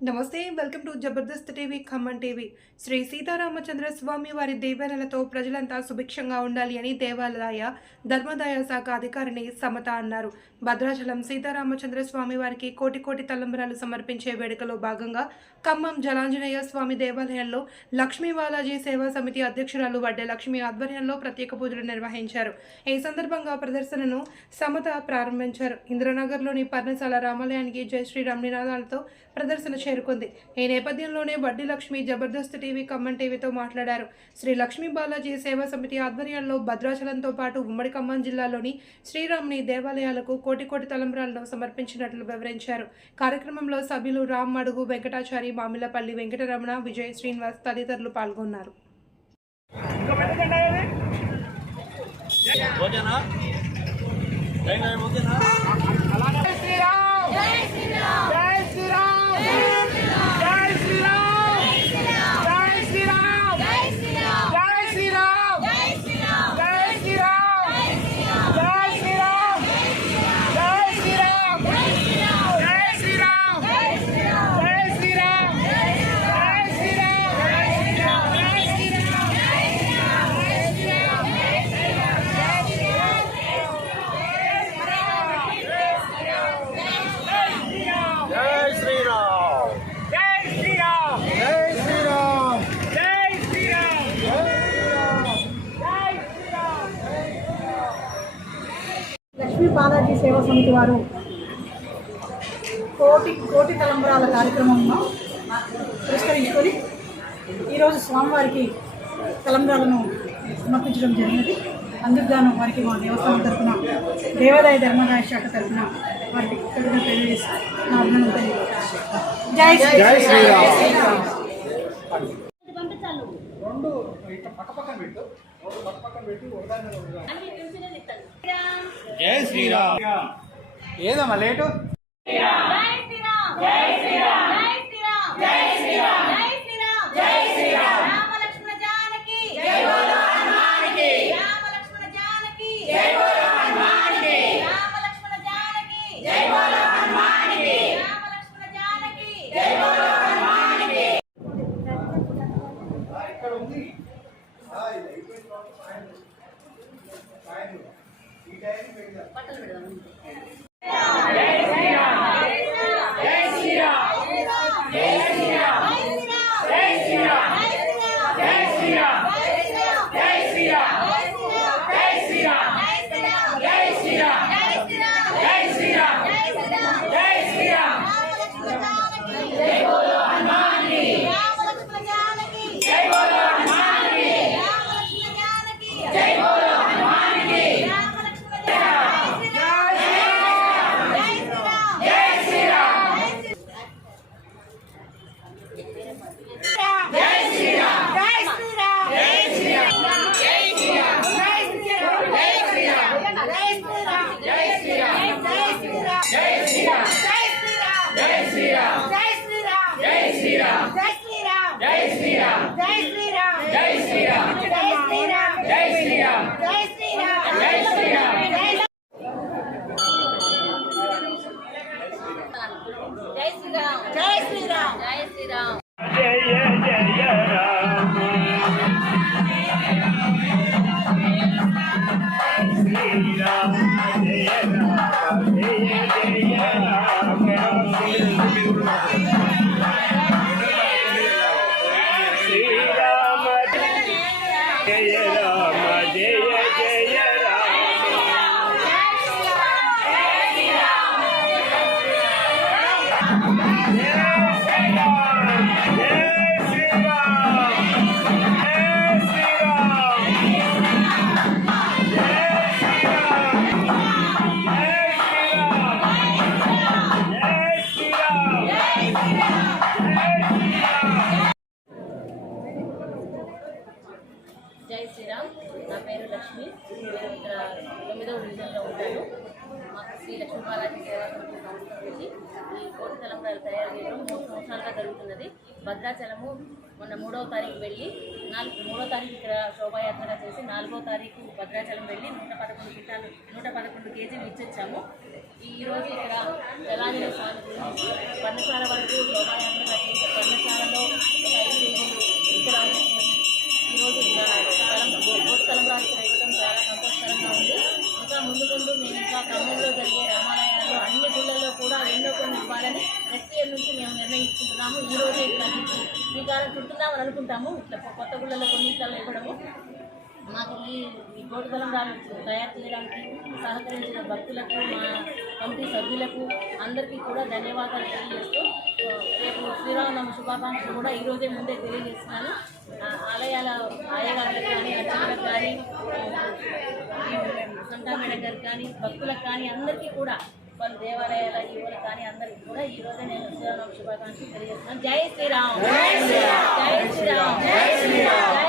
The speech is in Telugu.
నమస్తే welcome to Jabardasth TV Khammam TV. Sri Sitaramachandra Swamy వారి దీవెనలతో ప్రజలంతా సుభిక్షంగా ఉండాలి అని దేవాలయ ధర్మదాయ శాఖ అధికారిని సమత అన్నారు. భద్రాచలం సీతారామచంద్ర స్వామి వారికి కోటి కోటి తలంబరాలు సమర్పించే వేడుకలో భాగంగా ఖమ్మం జలాంజనేయ స్వామి దేవాలయంలో లక్ష్మీ బాలాజీ సేవా సమితి అధ్యక్షురాలు వడ్డే లక్ష్మి ఆధ్వర్యంలో ప్రత్యేక పూజలు నిర్వహించారు. ఈ సందర్భంగా ప్రదర్శనను సమత ప్రారంభించారు. ఇంద్రనగర్లోని పర్ణశాల రామాలయానికి జై శ్రీరామ్ నినాదాలతో ప్రదర్శన చేరుకుంది. ఈ నేపథ్యంలోనే వడ్డీ లక్ష్మి జబర్దస్త్ టీవీ ఖమ్మం టీవీతో మాట్లాడారు. శ్రీ లక్ష్మీ బాలాజీ సేవా సమితి ఆధ్వర్యంలో భద్రాచలంతో పాటు ఉమ్మడి ఖమ్మం జిల్లాలోని శ్రీరాముని దేవాలయాలకు కోటి కోటి తలంబ్రాలను సమర్పించినట్లు వివరించారు. కార్యక్రమంలో సభ్యులు రామ్ మడుగు, వెంకటాచారి, మామిలపల్లి వెంకటరమణ, విజయ్, శ్రీనివాస్ తదితరులు పాల్గొన్నారు. లక్ష్మీ బాలాజీ సేవా సమితి వారు కోటి తలంబరాల కార్యక్రమంలో పురస్కరించుకొని ఈరోజు స్వామివారికి తలంబరాలను సమర్పించడం జరిగినది. అందుకు గాను వారికి మా దేవస్థానం తరఫున, దేవాదాయ ధర్మదాయ శాఖ తరఫున వారికి తెలియజేసి నా అభినందన తెలియజేస్తాను. జై శ్రీరామ్. జై శ్రీరామ్. ఏదమ్మా లేటు? జై శ్రీరామ్. నా పేరు లక్ష్మి. నేను ఇక్కడ 9వ డివిజన్లో ఉంటాను. మాకు శ్రీ లక్ష్మీ బాలాజీ సేవా సమితి సంస్థ నుంచి ఈ కోటి తలంబ్రాలు తయారు చేయడం 3 సంవత్సరాలుగా జరుగుతున్నది. భద్రాచలము మొన్న 3వ తారీఖు వెళ్ళి 3వ తారీఖు ఇక్కడ శోభాయాత్రగా చేసి 4వ తారీఖు భద్రాచలం వెళ్ళి 111 కేజీలు ఇచ్చొచ్చాము. ఈరోజు ఇక్కడ జలాంజనేయ స్వామి గురించి పర్ణశాల వరకు శోభాయాత్ర చేసుకున్నాము. ఈరోజు ఇట్లా శ్రీకారం చుడుతున్నామని అనుకుంటాము. ఇట్లా కొత్త గుళ్ళలో కొన్నింటిలో ఇవ్వడము మాకు ఈ కోటి తలంబ్రాలు తయారు చేయడానికి సహకరించిన భక్తులకు, మా కమిటీ సభ్యులకు అందరికీ కూడా ధన్యవాదాలు తెలియజేస్తూ రేపు శ్రీరామనవమి శుభాకాంక్షలు కూడా ఈరోజే ముందే తెలియజేస్తున్నాను. ఆలయాల అయ్యగారులకు కానీ, అర్చకులకు కానీ, సంతా మేడం గారికి కానీ, భక్తులకు కానీ అందరికీ కూడా వాళ్ళు దేవాలయాల యువలకు కానీ అందరికీ కూడా ఈరోజే నేను శ్రీరామనవమి శుభాకాంక్షలు తెలియజేస్తున్నాను. జై శ్రీరామ్, జై శ్రీరామ్, జై శ్రీరామ్, జై శ్రీరామ్.